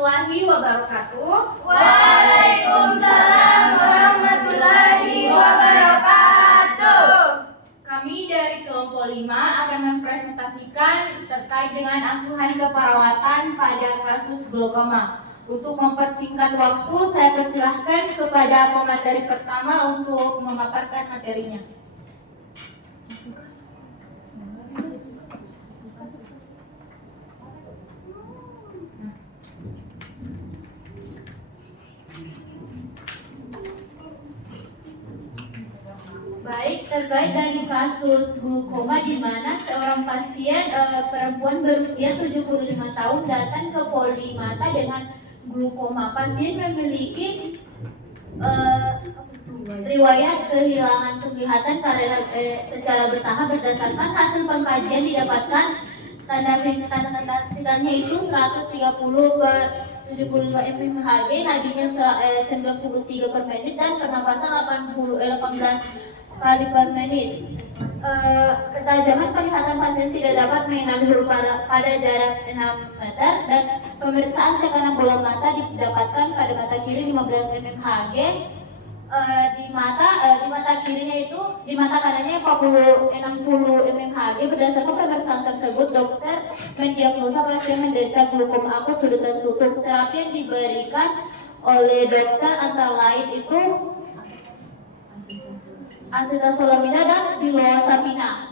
warahmatullahi wabarakatuh. Waalaikumsalam warahmatullahi wabarakatuh. Kami dari kelompok 5 akan mempresentasikan terkait dengan asuhan keperawatan pada kasus glaukoma. Untuk mempersingkat waktu, saya persilahkan kepada pemateri pertama untuk memaparkan materinya. Baik, terkait dari kasus glaukoma di mana seorang pasien perempuan berusia 75 tahun datang ke poli mata dengan glaukoma. Pasien memiliki riwayat kehilangan penglihatan karena secara bertahap berdasarkan hasil pengkajian didapatkan tanda vitalnya itu 130/75 mmHg, nadinya 93 per menit dan pernapasan 18 kali per menit. Ketajaman penglihatan pasien tidak dapat mengenali huruf pada jarak 6 meter dan pemeriksaan tekanan bola mata didapatkan pada mata kiri 15 mmHg, di mata kirinya itu di mata kanannya 60 mmHg. Berdasarkan pemeriksaan tersebut, dokter mendiagnosa pasien menderita glaukoma akut sudut tertutup. Terapi yang diberikan oleh dokter antara lain itu acetazolamida dan pilosapina.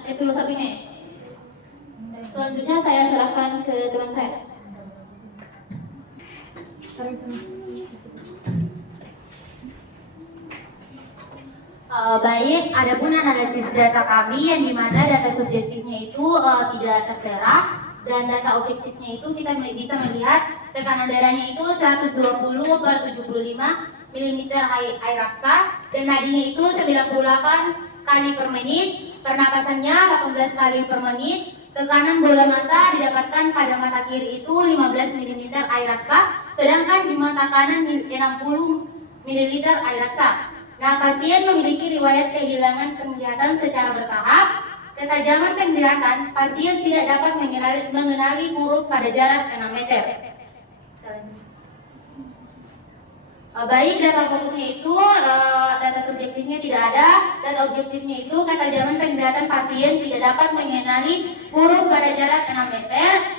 Selanjutnya saya serahkan ke teman saya. Baik, adapun analisis data kami yang dimana data subjektifnya itu tidak tertera dan data objektifnya itu kita bisa melihat tekanan darahnya itu 120/75 mm air raksa dan nadinya itu 98 kali per menit, pernapasannya 18 kali per menit. Tekanan bola mata didapatkan pada mata kiri itu 15 mm air raksa, sedangkan di mata kanan 60 ml air raksa. Nah, pasien memiliki riwayat kehilangan penglihatan secara bertahap. Ketajaman penglihatan, pasien tidak dapat mengenali huruf pada jarak 6 meter. Baik, data fokusnya itu, data subjektifnya tidak ada. Data objektifnya itu, ketajaman penglihatan pasien tidak dapat mengenali huruf pada jarak 6 meter.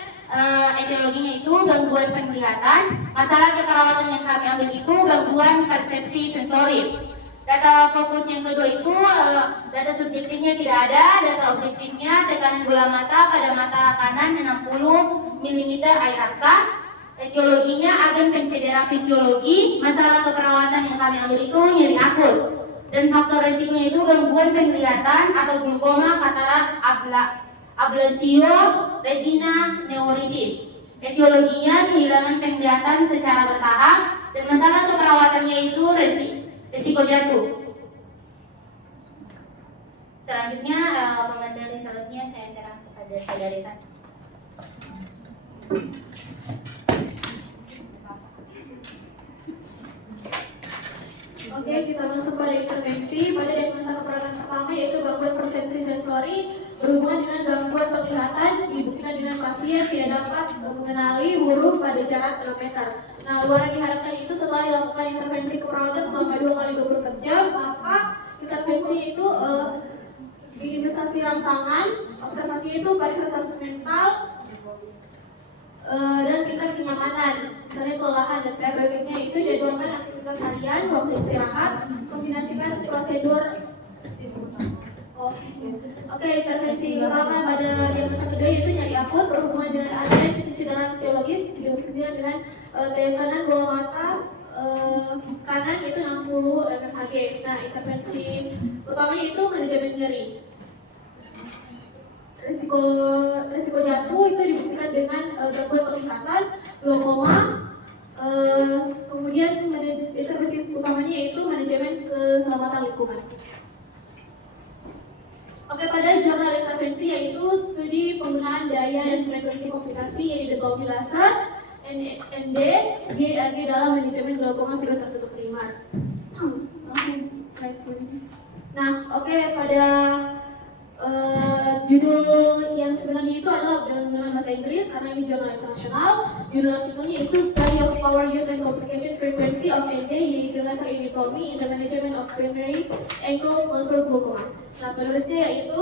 Etiologinya itu gangguan penglihatan. Masalah keperawatan yang kami ambil itu gangguan persepsi sensori. Data fokus yang kedua itu, data subjektifnya tidak ada. Data objektifnya tekanan bola mata pada mata kanan 60 mm air raksa. Etiologinya agen pencedera fisiologi. Masalah keperawatan yang kami ambil itu nyeri akut. Dan faktor resikonya itu gangguan penglihatan atau glaukoma, katarak, ablasio, retina, neuritis. Etiologinya kehilangan penglihatan secara bertahap. Dan masalah keperawatannya itu risiko jatuh. Selanjutnya, pemateri selanjutnya saya serah kepada saudari Tan. Oke, kita masuk pada intervensi pada diagnosa keperawatan pertama, yaitu gangguan persepsi sensori berhubungan dengan gangguan penglihatan dibuktikan dengan pasien tidak dapat mengenali huruf pada jarak 6 meter. Nah, luar yang diharapkan itu setelah dilakukan intervensi keperawatan selama 2 kali 24 jam, maka intervensi itu diinvestasi rangsangan, observasi itu pada status mental, dan tingkat kenyamanan, misalnya kelelahan dan terbaiknya itu jadwalkan aktivitas harian, waktu istirahat, kombinasikan prosedur. Oke, intervensi utama pada diagnosa kedua yaitu nyeri akut berhubungan dengan agen pencederaan fisiologis, dibuktikan dengan daya kanan bola mata kanan yaitu 60 mmHg. Nah, intervensi utamanya itu manajemen nyeri. Risiko jatuh itu dibuktikan dengan gangguan penglihatan, glaukoma, kemudian intervensi utamanya yaitu manajemen keselamatan lingkungan. Oke, pada jurnal intervensi yaitu studi penggunaan daya dan frekuensi komplikasi yang digaumi laser ND GRG dalam manajemen glaukoma sudut tertutup primar. Nah, oke, pada Judul yang sebenarnya itu adalah dengan bahasa Inggris karena ini jurnal internasional. Judul artikelnya itu Study of Power Use and Complication Frequency of ND yaitu Laser Iridotomy in the Management of Primary Ankle Closure Glaucoma. Nah, penulisnya yaitu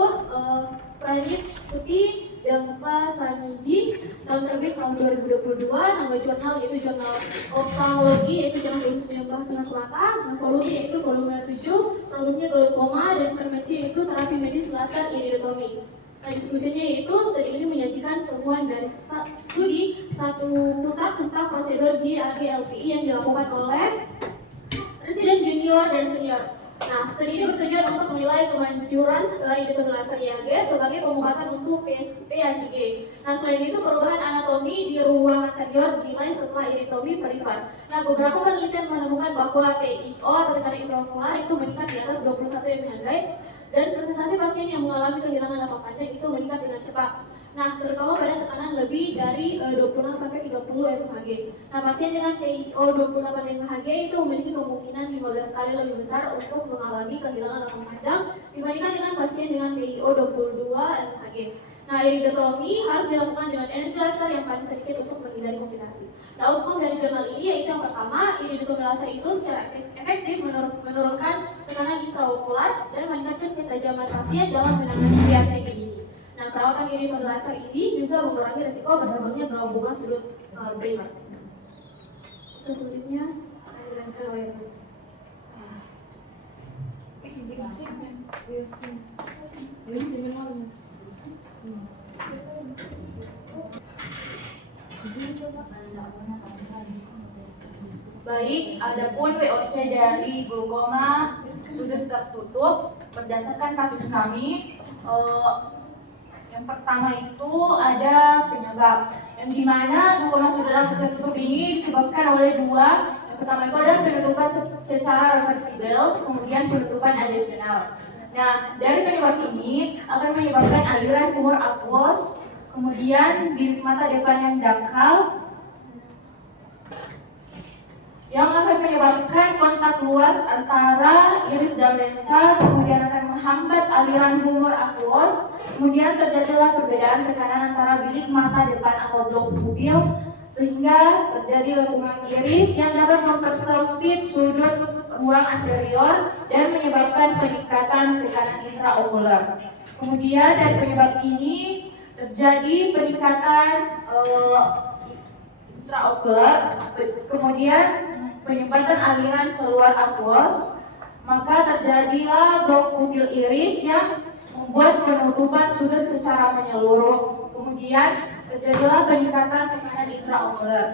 Pranit Putih Dampa Sanidi, tahun terbit tahun 2022. Nama jurnal yaitu Jurnal Ophthalmology yaitu jurnal khusus penyembuhan sengat mata. Nah, volume yaitu volume 7, produknya glaukoma dan intervensi yaitu terapi medis laser iridotomi. Nah, diskusinya yaitu studi ini menyajikan temuan dari studi satu pusat tentang prosedur di AGLPI yang dilakukan oleh residen junior dan senior. Nah, studi ini bertujuan untuk menilai kemanjuran iridotomi laser IAG sebagai pengobatan untuk PAGG. Nah, selain itu perubahan anatomi di ruang anterior dinilai setelah iridotomi perifer. Nah, beberapa penelitian menemukan bahwa PIO atau tekanan intraokular itu meningkat di atas 21 mHz dan presentasi pasien yang mengalami kehilangan napas panjang itu meningkat dengan cepat. Nah, terutama pada tekanan lebih dari 26 sampai 30 mHg. Nah, pasien dengan PIO 28 mHg itu memiliki kemungkinan 15 kali lebih besar untuk mengalami kehilangan napas panjang dibandingkan dengan pasien dengan PIO 22 mHg. Nah, iridotomi harus dilakukan dengan energi laser yang paling sedikit untuk menghindari komplikasi. Nah, outcome dari jurnal ini yaitu yang pertama, iridotomi laser itu secara efektif menurunkan tekanan intraokular dan meningkatkan ketajaman pasien dalam menangani PAGG ini. Nah, perawatan iridotomi laser ini juga mengurangi risiko berkembangnya glaukoma sudut primer. Terus selanjutnya, dilanjutkan oleh Baik, adapun VOC dari glaukoma sudut tertutup berdasarkan kasus kami, yang pertama itu ada penyebab yang dimana glaukoma sudut tertutup ini disebabkan oleh dua. Yang pertama itu ada penutupan secara reversibel, kemudian penutupan adhesional. Nah, dari penyebab ini akan menyebabkan aliran kumur aquos, kemudian bilik mata depan yang dangkal, yang akan menyebabkan kontak luas antara iris dan lensa, kemudian akan menghambat aliran humor aquos, kemudian terjadilah perbedaan tekanan antara bilik mata depan atau blok pupil, sehingga terjadi lengkungan iris yang dapat mempersempit sudut ruang anterior dan menyebabkan peningkatan tekanan intraokular. Kemudian dari penyebab ini terjadi peningkatan intraokular, kemudian penyumbatan aliran keluar aquos, maka terjadilah blok pupil iris yang membuat penutupan sudut secara menyeluruh. Kemudian terjadilah peningkatan tekanan intraokular.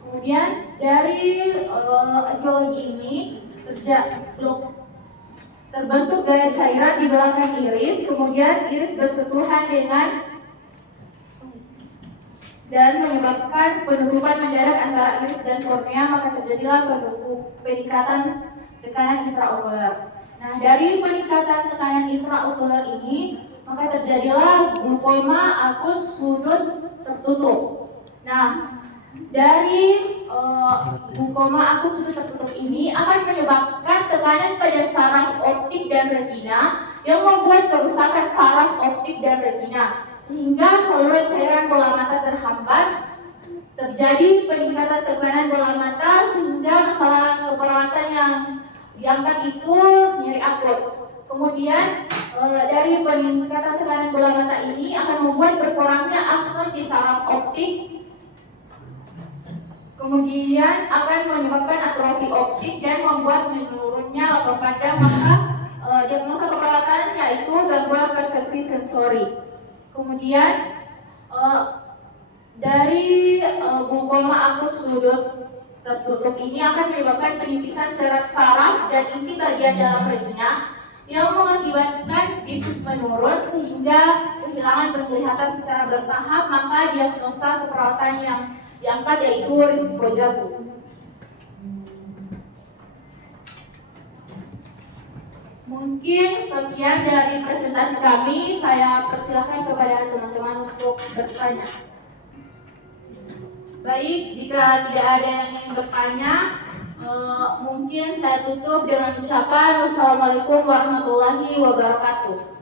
Kemudian dari etiologi ini terbentuk gaya cairan di belakang iris, kemudian iris bersentuhan dengan dan menyebabkan penutupan mendadak antara iris dan kornea, maka terjadilah peningkatan tekanan intraokular. Nah, dari peningkatan tekanan intraokular ini, maka terjadilah glaukoma akut sudut tertutup. Nah, dari glaukoma akut sudut tertutup ini akan menyebabkan tekanan pada saraf optik dan retina yang membuat kerusakan saraf optik dan retina, sehingga saluran cairan bola mata terhambat, terjadi peningkatan tekanan bola mata sehingga masalah keperawatan yang diangkat itu nyeri akut. Kemudian dari peningkatan tekanan bola mata ini akan membuat berkurangnya akson di saraf optik, kemudian akan menyebabkan atrofi optik dan membuat menurunnya lapar pandang. Maka diagnosa keperawatan yaitu gangguan persepsi sensori. Kemudian dari glaukoma akut sudut tertutup ini akan menyebabkan penipisan serat saraf dan inti bagian dalam retina yang mengakibatkan visus menurun sehingga kehilangan penglihatan secara bertahap. Maka diagnosa keperawatan yang diangkat yaitu risiko jatuh. Mungkin sekian dari presentasi kami. Saya persilahkan kepada teman-teman untuk bertanya. Baik, jika tidak ada yang ingin bertanya, mungkin saya tutup dengan ucapan wassalamualaikum warahmatullahi wabarakatuh.